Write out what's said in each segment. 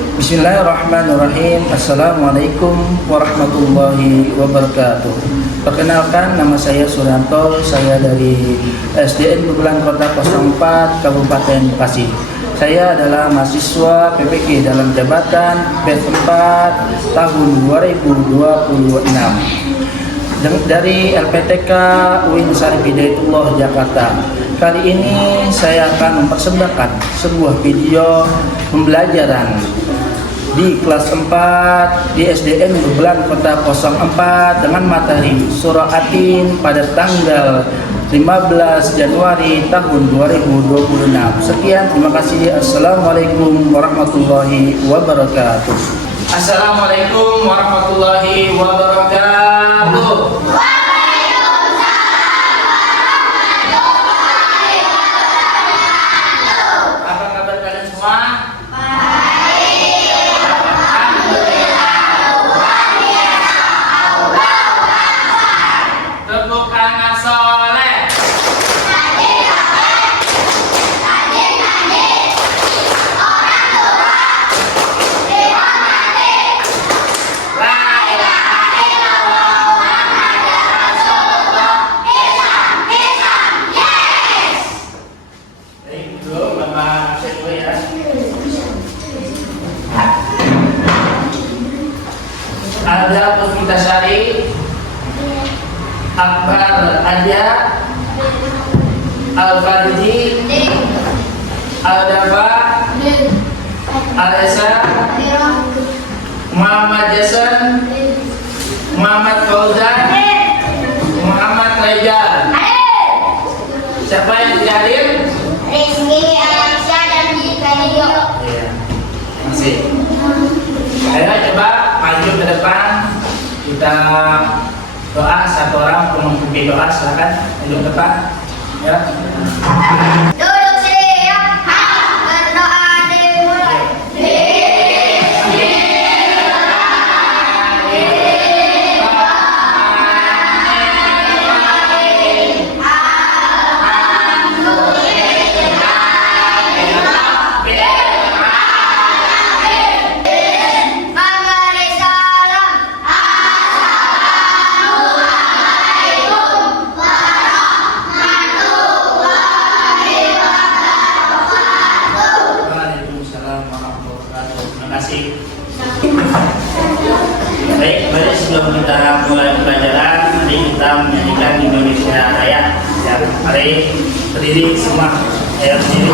Bismillahirrahmanirrahim. Assalamualaikum warahmatullahi wabarakatuh. Perkenalkan, nama saya Suryanto. Saya dari SDN Bebelan Kota 04 Kabupaten Bekasi. Saya adalah mahasiswa PPK dalam jabatan B4 tahun 2026 dari LPTK UIN Syarif Hidayatullah Jakarta. Kali ini saya akan mempersembahkan sebuah video pembelajaran di kelas 4 di SDN Bebelan Kota 04 dengan materi Surah Atin pada tanggal 15 Januari tahun 2026. Sekian, terima kasih. Assalamualaikum warahmatullahi wabarakatuh. Assalamualaikum warahmatullahi wabarakatuh. Apa kabar kalian semua? Ada Puspitasari, Akbar Adia, Al-Farji, Al-Dafa, Al-Esa, Muhammad Jason, Muhammad Fauzan, Muhammad Reza. Siapa yang tidak hadir? Rizky, Alamsyah, dan Dikadio. Iya, masih. Ayo coba maju ke depan, kita doa satu orang untuk memimpin doa. Silakan maju ke depan, ya. Duduk siap, berdoa dimulai. Baik, sebelum kita mulai pelajaran, mari kita menyanyikan Indonesia Raya. Ya, mari berdiri semua. Ya, berdiri.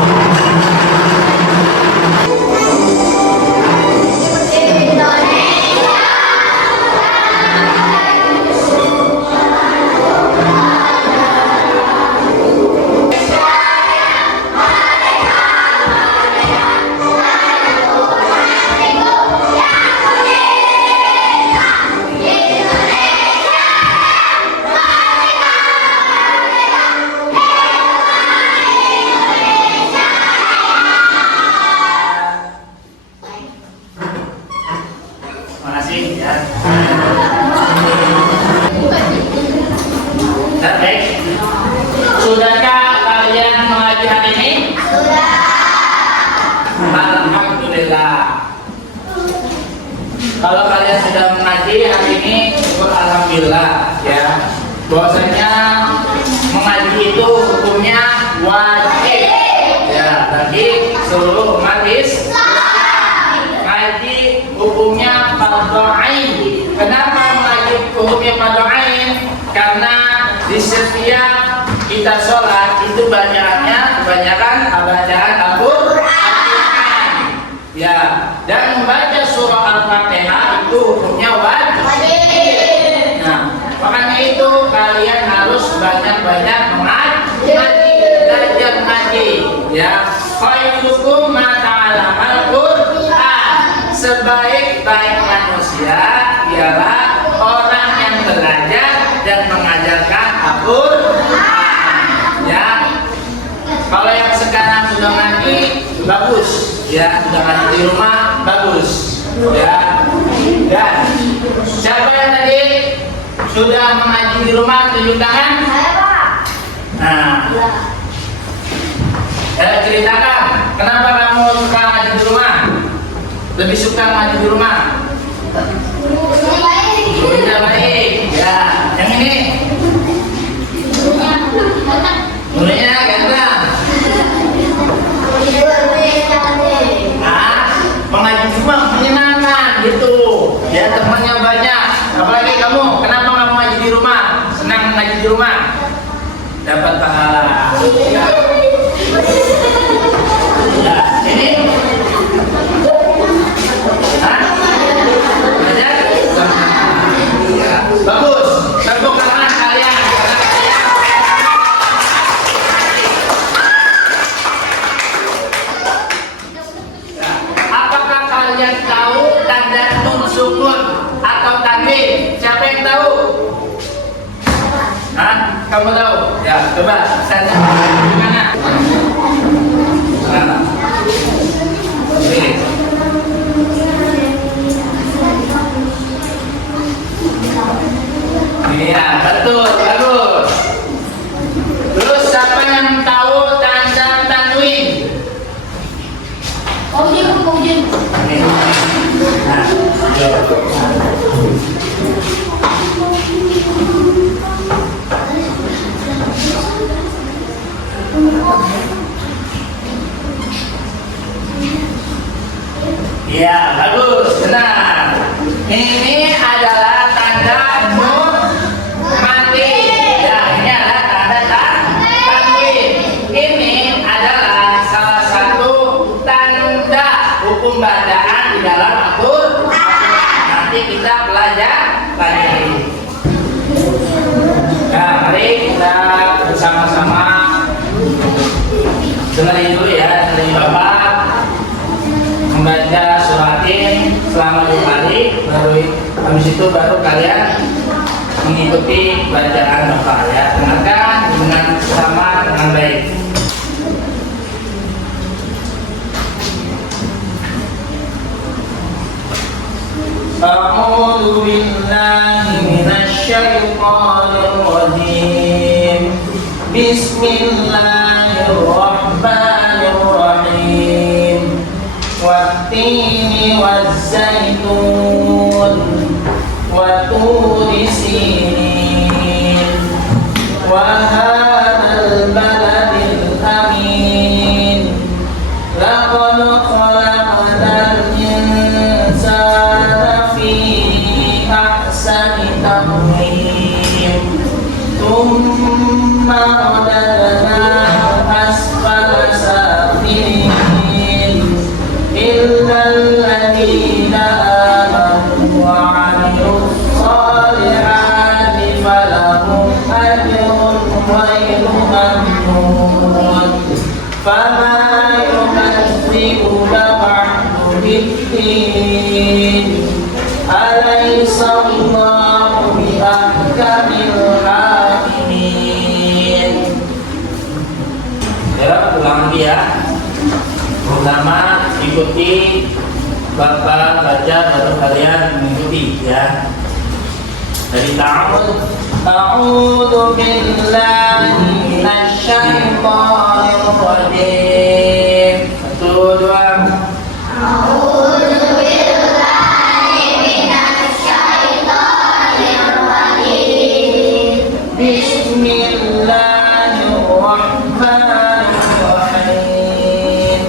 Sudahkah kalian mengaji hari ini? Sudah. Alhamdulillah. Kalau kalian sudah mengaji hari ini, syukur alhamdulillah ya. Bahwasanya mengaji itu hukumnya wajib ya bagi seluruh umat Islam. Ngaji hukumnya fardhu ain. Kenapa mengaji hukumnya fardhu ain? Karena di setiap kita sholat itu bacaannya kebanyakan bacaan Al-Quran ya, dan membaca surah Al-Fatihah itu hukumnya wajib. Nah, makanya itu kalian harus banyak-banyak mengaji, belajar mengaji ya. Khairukum man ta'allamal Qur'an. Sebaik-baik manusia ialah orang yang belajar dan mengajarkan Al-Quran. Ya, kalau yang sekarang sudah ngaji bagus, ya sudah ngaji di rumah bagus, ya. Dan siapa yang tadi sudah mengaji di rumah tunjuk tangan? Saya, Pak. Nah, ceritakan kenapa kamu suka ngaji di rumah? lebih suka ngaji di rumah? Gurunya baik. Ya, yang ini? Gurunya ganteng. Nah, pengaji di rumah menyenangkan gitu. Ya, temannya banyak. Apalagi kamu, kenapa nggak mau ngaji di rumah? Senang ngaji di rumah? Dapat pahala. Ya, ini? Hah? Belajar? Ya, bagus. Tepuk tangan kalian. Ya, apakah kalian tahu tanda nun sukun atau tanwin? Siapa yang tahu? Hah? Kamu tahu? Ya, coba tanda gimana? Nah. Ini. Iya, betul, bagus. Terus siapa yang tahu tanda tanwin? Ini. Nah, iya, bagus, benar. Ini adalah tanda nun mati. Ya, ini adalah tanda tanwin. Ini adalah salah satu tanda hukum bacaan di dalam Al-Quran. Nanti kita belajar lagi. Nah, mari kita bersama-sama dengerin dulu ya dari Bapak membaca suratin selama 2 hari, habis itu baru kalian mengikuti bacaan Bapak ya. Dengarkan dengan sama dengan baik. A'udzu billahi minasy syaithanir rajim. Bismillahirrahmanirrahim. Wattini wazzaitun wa turi sinin wa hadzal baladil amin. Laqad khalaqnal insana fi ahsani taqwim. Tsumma radadnahu asfala safilin. Illal ladzina amanu wa 'amilus shalihati falahum ajrun ghairu mamnun. Fama yukadzibuka ba'du bid-din. Alaysa Allahu biahkamil hakimin. Ya, ulang lagi ya. Pertama ikuti Bapak baca baru kalian mengikuti ya. Dari A'udzu billahi minasy syaithanir rajim. 1, 2. A'udzu billahi minasy syaithanir rajim. Bismillahirrahmanirrahim.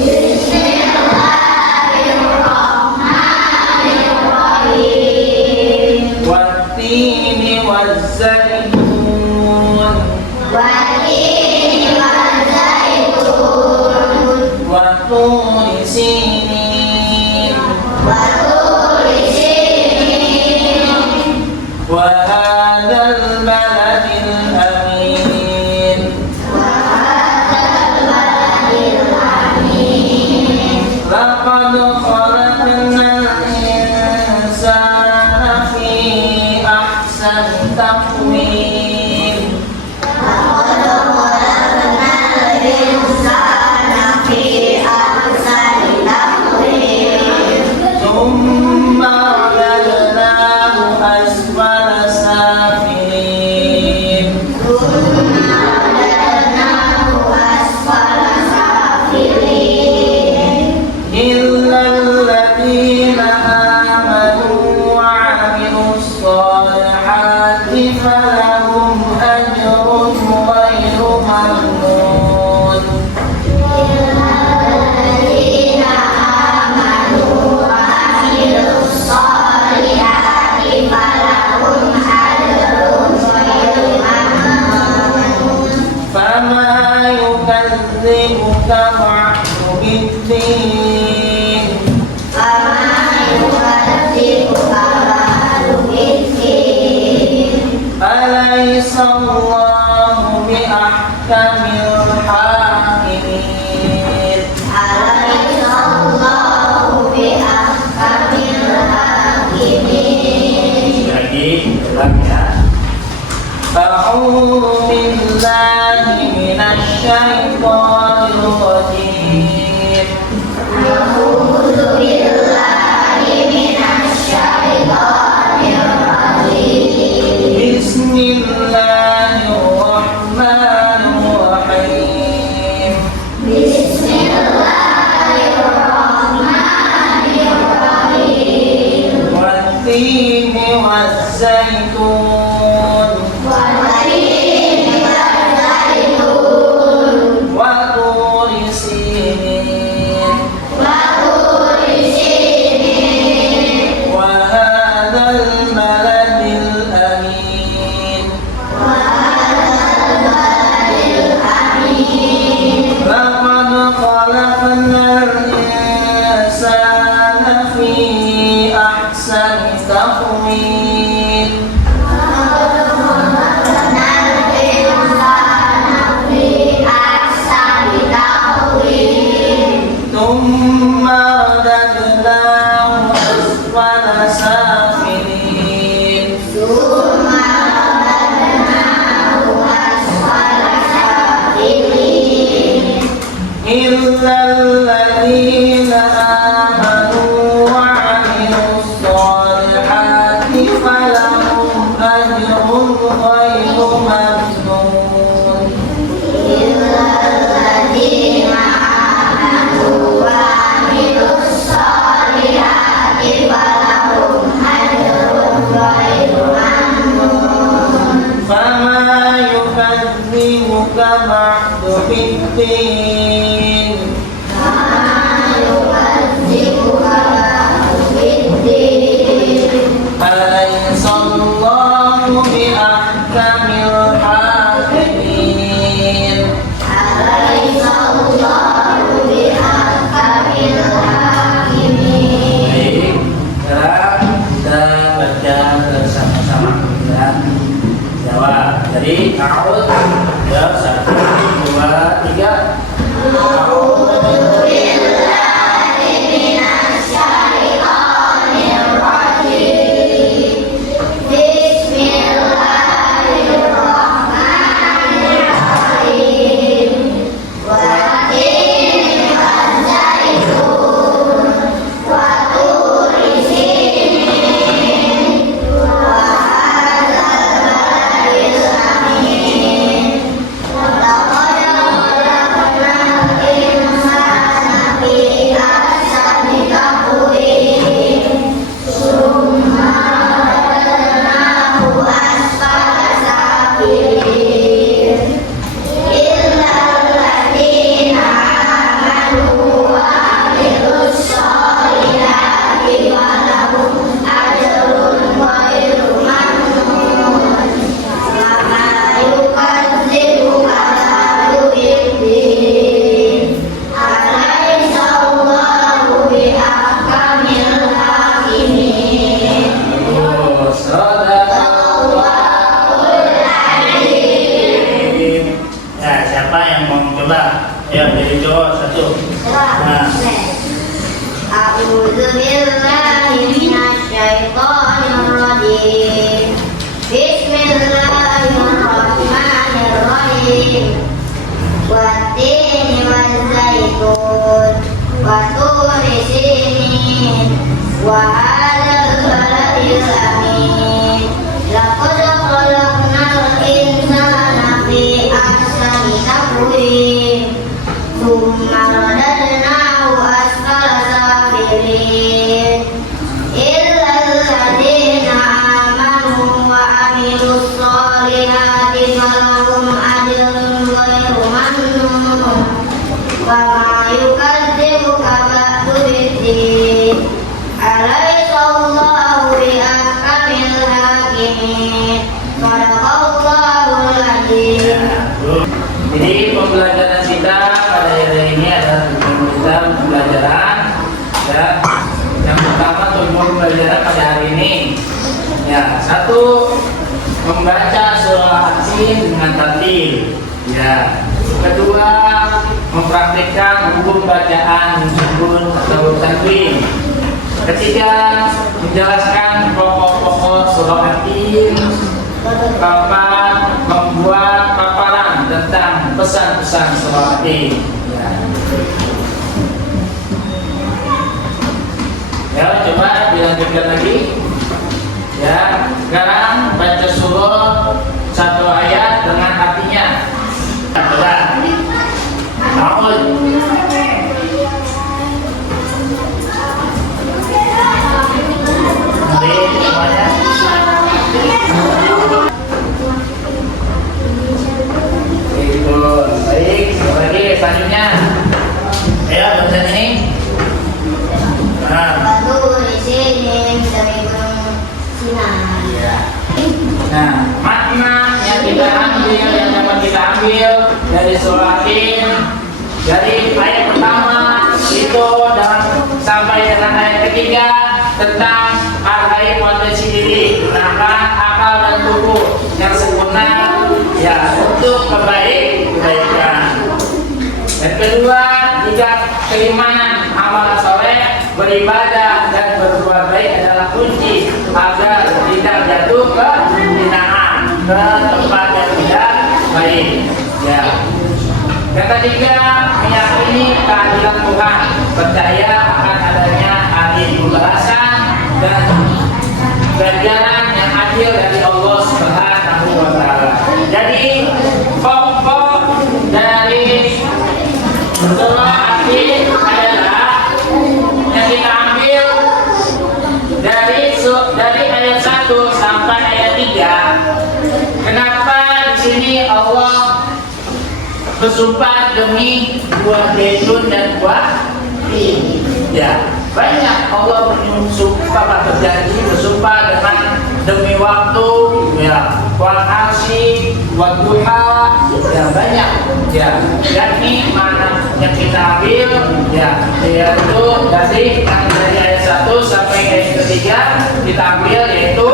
Bismillahirrahmanirrahim. Wattini wazzaitun Wattini wazzaitun wa turi sinin wa turi sinin wa hadzal baladil amin. wa hadzal baladil amin. Laqad khalaqnal insana fi ahsani taqwim. يكذبك بعد بالدين فما يكذبك بعد بالدين أليس الله بأحكم الحاكمين أليس الله بأحكم الحاكمين Lagi, ulang ya. أعوذ بالله من الشيطان الرجيم أعوذ بالله من الشيطان الرجيم بسم الله الرحمن الرحيم بسم الله الرحمن الرحيم والتين والزيتون والتين والزيتون وطور سينين وطور سينين وهذا البلد الأمين وهذا البلد الأمين لقد خلقنا الإنسان في أحسن تقويم لقد خلقنا الإنسان في أحسن تقويم ثم رددناه أسفل سافلين ثم رددناه أسفل سافلين إلا الذين آمنوا وعملوا الصالحات فلهم أجر غير ممنون إلا الذين آمنوا وعملوا الصالحات فلهم أجر غير ممنون فما يكذبك بعد بالدين فما يكذبك بعد بالدين أليس الله بأحكم الحاكمين أليس الله بأحكم الحاكمين Baik, sekarang kita baca bersama-sama ya. Jawab. Jadi ta'ud ya 1, 2, 3. أعوذ بالله من الشيطان الرجيم بسم الله الرحمن الرحيم والتين والزيتون وطور سينين وهذا البلد الأمين لقد خلقنا الإنسان في أحسن تقويم ثم رددناه أسفل سافلين إلا الذين آمنوا وعملوا الصالحات فلهم أجر غير ممنون وما يكذبك بعد بالدين أليس الله بأحكم الحاكمين Terus, sadaqallahul azim. Ya, siapa yang mau mencoba? Ya, dari cowok 1. Nah, أعوذ بالله من الشيطان الرجيم بسم الله الرحمن الرحيم والتين والزيتون وطور سينين وهذا البلد الأمين لقد خلقنا الإنسان في أحسن تقويم ثم رددناه أسفل سافلين إلا الذين آمنوا وعملوا الصالحات فلهم أجر غير ممنون وما يكذبك بعد بالدين أليس الله بأحكم الحاكمين صدق الله العظيم ya, Jadi pembelajaran kita pada hari ini adalah kita pembelajaran ya. Yang pertama tumbuh pembelajaran pada hari ini ya, satu membaca surah Yasin dengan tartil ya. Kedua mempraktikkan hukum bacaan sukun atau tanwin. Ketiga menjelaskan pokok-pokok surah Yasin. Keempat membuat paparan tentang pesan-pesan surah Yasin ya. Coba dilanjutkan lagi ya. Sekarang baca surah satu ayat dengan artinya. Coba Ta'awud. Mari semuanya. Itu baik. Lagi selanjutnya. Ayo baca ini. Batu di sini dari gunung Sinai. Nah, makna yang kita ambil, yang dapat kita ambil dari surah Yasin, dari ayat pertama itu dan sampai dengan ayat ketiga tentang hargai potensi diri, gunakan akal dan tubuh yang sempurna ya untuk kebaikan. Yang kedua, jika keimanan, amal soleh, beribadah dan berbuat baik adalah kunci agar tidak jatuh ke hinaan, ke tempat yang tidak baik. Ya. Yang ketiga, meyakini keadilan Tuhan, percaya akan adanya hari pembalasan dan ganjaran yang adil dari Allah Subhanahu wa Ta'ala. Jadi pokok dari surah Yasin adalah yang kita ambil dari ayat 1 sampai ayat 3. Kenapa di sini Allah bersumpah demi buah zaitun dan buah tin? Ya, banyak Allah bersumpah, berjanji bersumpah dengan demi waktu ya, wal asyi wal duha ya, banyak ya. Yakni mana yang kita ambil ya, yaitu dari ayat 1 sampai ayat ketiga kita ambil, yaitu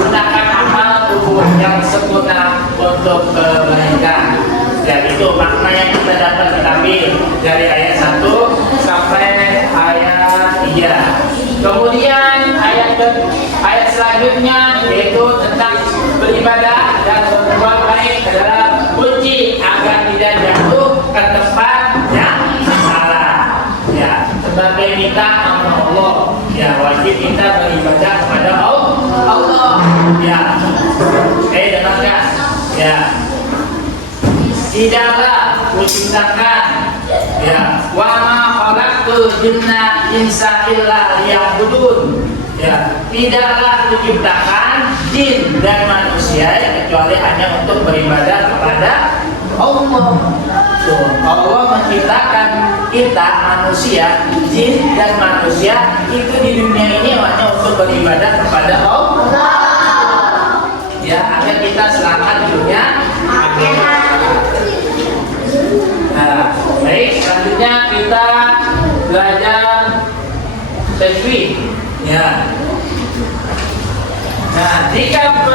gunakan amal tubuh yang sempurna untuk kebaikan. Ya, itu makna yang kita dapat kita ambil dari ayat 1 sampai ayat 3. Kemudian ayat selanjutnya yaitu tentang beribadah dan berbuat baik adalah kunci agar tidak jatuh ke tempat yang salah. Ya, sebagai kita sama Allah, ya wajib kita beribadah kepada Allah. Ya, dengarkan. Ya, tidaklah kuciptakan ya wa ma khalaqtul jinna insa illa liya'budun. Ya, tidaklah diciptakan jin dan manusia kecuali hanya untuk beribadah kepada Allah. Tuh, Allah menciptakan kita manusia, jin dan manusia itu di dunia ini hanya untuk beribadah kepada Allah. Ya, agar kita selamat dunia akhirat. Nah, baik, selanjutnya kita belajar tajwid. Ya. Nah, jika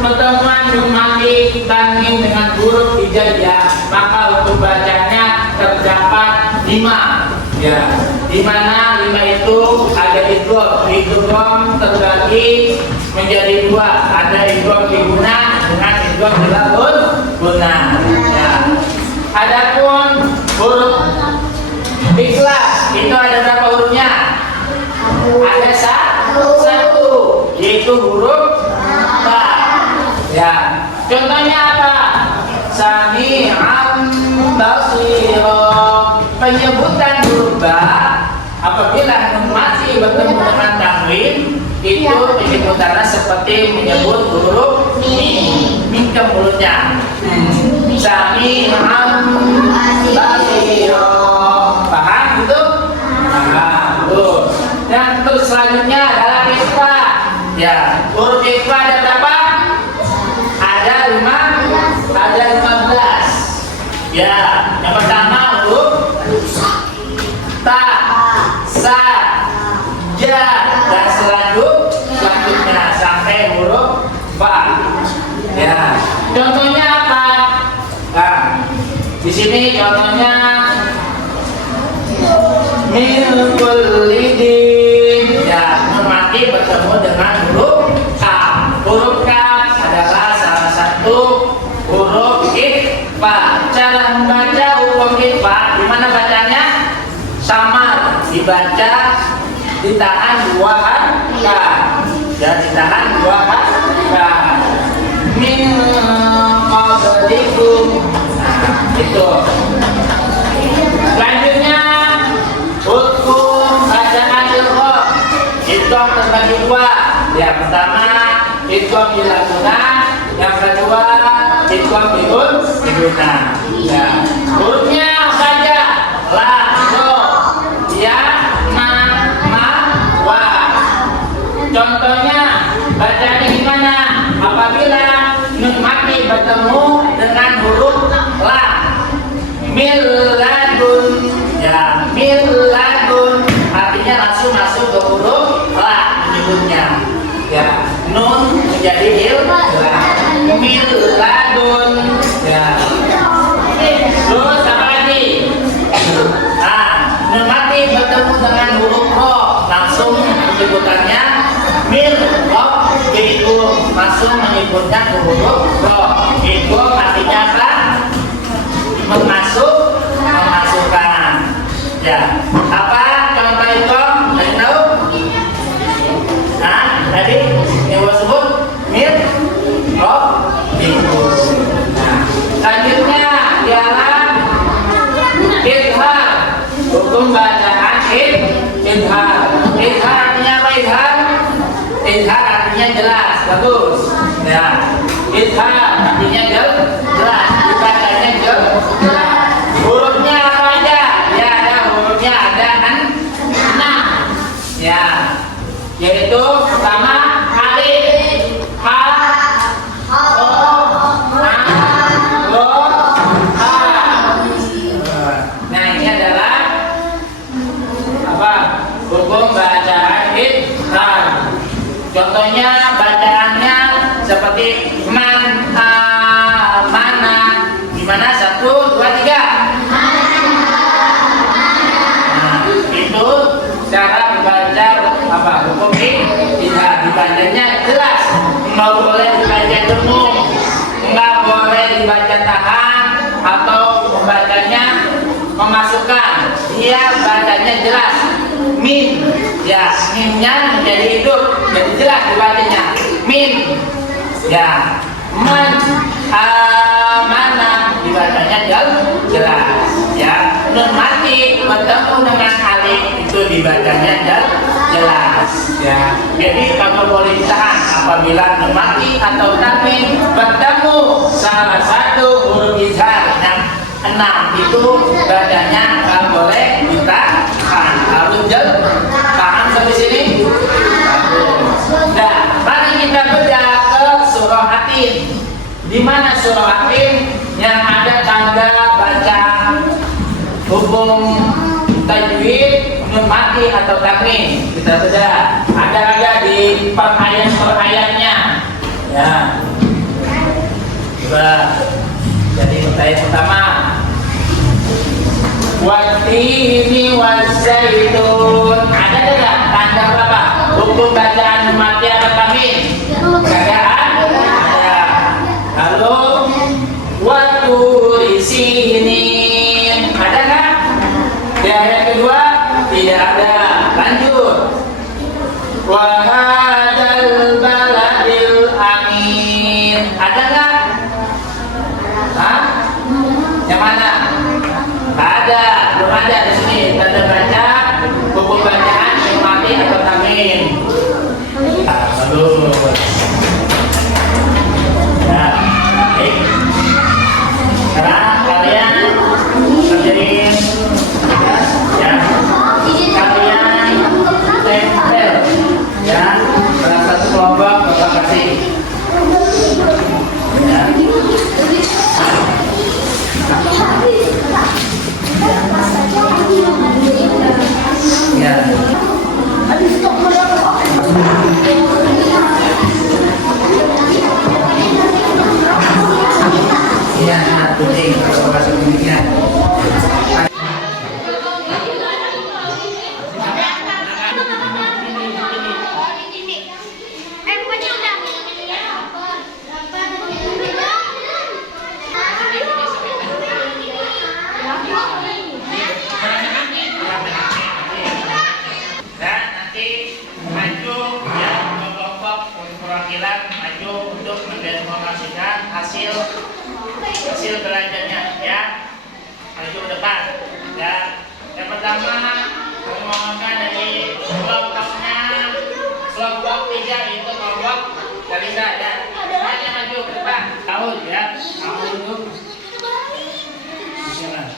pertemuan dimati tanwin dengan huruf hijaiyah, maka untuk bacanya terdapat 5. Ya, di mana 5 itu ada idgham terbagi menjadi 2. Ada idgham diguna dengan idgham dilahun guna. Ya. Adapun huruf ikhlas itu ada berapa hurufnya? Ada satu, yaitu huruf ba. Ya, contohnya apa? Sami'an basira. Penyebutan huruf ba apabila masih bertemu dengan tanwin itu penyebutannya seperti menyebut huruf mim ke mulutnya. Sami'an basira. Paham gitu? Paham. Dan terus selanjutnya adalah ikhfa. Ya, huruf ikhfa ada berapa? Ada 15. Ya, yang pertama huruf ta, sa, ja, dan selanjutnya sampai huruf fa. Ya, contohnya apa? Nah, di sini contohnya min kulidin. Ya, nun mati bertemu dengan huruf ka. Huruf ka adalah salah satu huruf ikhfa. Cara membaca huruf ikhfa, gimana bacanya? Samar, dibaca ditahan dua haka. Ya, ditahan dua haka. Min qablikum. Itu. Selanjutnya hukum bacaan ilhaq. Ilhaq terbagi dua. Yang pertama ilhaq dilakukan, yang kedua ilhaq digunakan. Ya, hurufnya saja la, ro, ya, na, ma, wa. Contohnya bacanya gimana? Apabila nun mati bertemu dengan huruf la, miladun. Ya, miladun artinya langsung masuk ke huruf la menyebutnya. Ya, nun menjadi il la, miladun. Ya, terus apa lagi? Nah, nun mati bertemu dengan huruf ro, langsung menyebutkannya mil roh itu, langsung menyebutnya ke huruf ro. Itu artinya apa? Memasukkan. Ya, apa contoh itu? Ada tahu? Nah, tadi yang gua sebut mil roh itu. Nah, selanjutnya ialah idhar. Hukum bacaan idhar. Idhar artinya apa? Idhar artinya jelas, bagus. Ya, idhar artinya jelas, dibacanya jelas. Hurufnya apa aja? Ya, ada hurufnya ada 6. Ya, yaitu pertama alif, ha, o, a, lo, ha. Nah, ini adalah apa? Hukum bacaan idhar. Contohnya bacaannya seperti man, mana. Gimana? 1, 2, 3. Nah, itu cara membaca apa? Hukum idhar. Dibacanya jelas. Nggak boleh dibaca dengung, nggak boleh dibaca tahan, atau membacanya memasukkan. Dia bacanya jelas. Min, ya, minnya menjadi hidup, jadi jelas dibacanya. Min, ya, man, mana dibacanya jelas. Ya, nun mati bertemu dengan alif itu dibacanya jelas. Ya, jadi kalau boleh ditahan apabila nun mati atau tanwin bertemu salah satu huruf idhar yang 6 itu bacanya nggak boleh ditahan. Harus paham sampai sini? Nah, mari kita bedah ke surah Atin. Di mana surah Atin yang ada tanda baca hukum tajwid, nun mati atau tanwin? Kita bedah. Ada aja di per-ayatnya. Ya. Coba. Jadi pertanyaan pertama. Watini wazaitun. Ada tidak tanda berapa? Hukum bacaan nun mati atau tanwin? Ada. Lalu waturi sinin. Ada kan? Di ayat kedua tidak ada. Lanjut. Wahadal baladil amin. Ada nggak? Hah? Yang mana? Ada, belum ada di sini. Tanda baca hukum bacaan nun mati atau tanwin. Ya. Iya, kuning. Kalau kasih kuningnya. Dan nanti maju ya kelompok perwakilan maju untuk mendemokrasikan hasil belajarnya ya, maju ke depan ya. Yang pertama kami mohonkan dari kelompok 3 itu kelompok Kalisa ya, semuanya maju ke depan tahun ya, tahun itu Bismillah.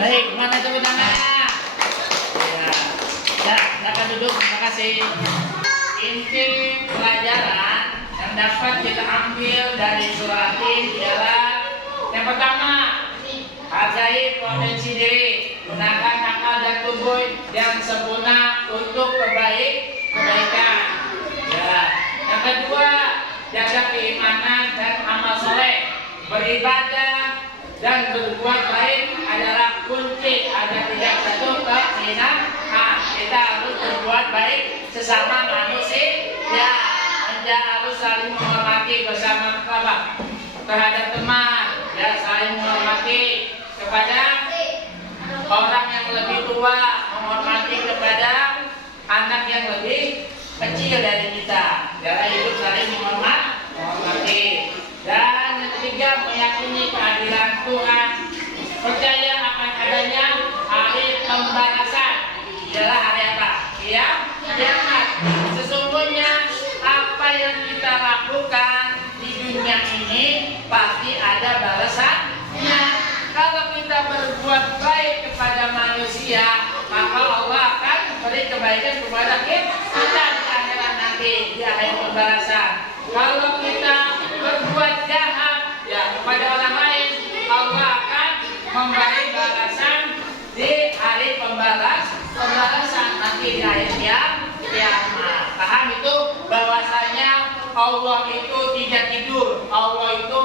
Baik, mana tepuk tangannya? Ya, silakan duduk. Terima kasih. Inti pelajaran yang dapat kita ambil dari suratin ialah yang pertama, hargai potensi diri, gunakan akal dan tubuh yang sempurna untuk kebaikan. Ya, yang kedua, jaga keimanan dan amal soleh, beribadah dan berbuat baik adalah kunci agar tidak jatuh ke kehinaan. Kita harus berbuat baik sesama manusia. Ya, Anda harus saling menghormati bersama terhadap teman. Ya, saling menghormati kepada orang yang lebih tua, menghormati kepada anak yang lebih kecil dari kita. Dalam hidup saling menghormati. Dan yang ketiga, meyakini keadilan Tuhan, percaya akan adanya hari pembalasan. Ialah hari apa? Kiamat. Sesungguhnya apa yang kita lakukan di dunia ini pasti ada balasannya. Kalau kita berbuat baik kepada manusia, maka Allah akan beri kebaikan kepada kita di akhirat nanti, di akhir pembalasan. Kalau kita berbuat jahat ya kepada orang lain, Allah akan memberi balasan di hari pembalasan nanti di akhir kiamat. Paham itu bahwasanya Allah itu tidak tidur, Allah itu